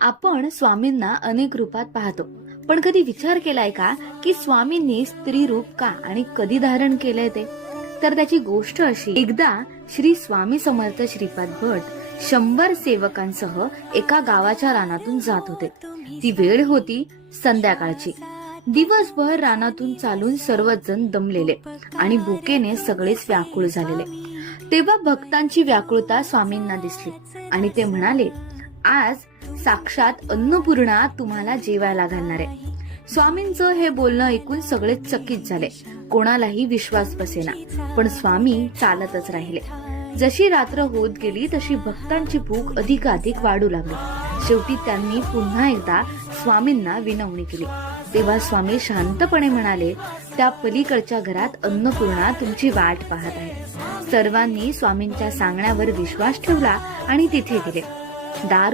आपण स्वामींना अनेक रूपात पाहतो, पण कधी विचार केलाय का की स्वामींनी स्त्री रूप का आणि कधी धारण केलंय ते? तर त्याची गोष्ट अशी, एकदा श्री स्वामी समर्थ श्रीपाद भट 100 सेवकांसह एका गावाच्या रानातून जात होते. ती वेळ होती संध्याकाळची. दिवसभर रानातून चालून सर्वच जण दमलेले आणि भुकेने सगळेच व्याकुळ झालेले. तेव्हा भक्तांची व्याकुळता स्वामींना दिसली आणि ते म्हणाले, आज साक्षात अन्नपूर्णा तुम्हाला जेवायला घालणार आहे. स्वामींचं हे बोलणं ऐकून सगळे चकित झाले. कोणालाही विश्वास बसेना, पण स्वामी चालतच राहिले. जशी रात्र होत गेली तशी भक्तांची भूक अधिकाधिक वाढू लागली. शेवटी त्यांनी पुन्हा एकदा स्वामींना विनवणी केली. तेव्हा स्वामी शांतपणे म्हणाले, त्या पलीकडच्या घरात अन्नपूर्णा तुमची वाट पाहत आहे. सर्वांनी स्वामींच्या सांगण्यावर विश्वास ठेवला आणि तिथे गेले. दार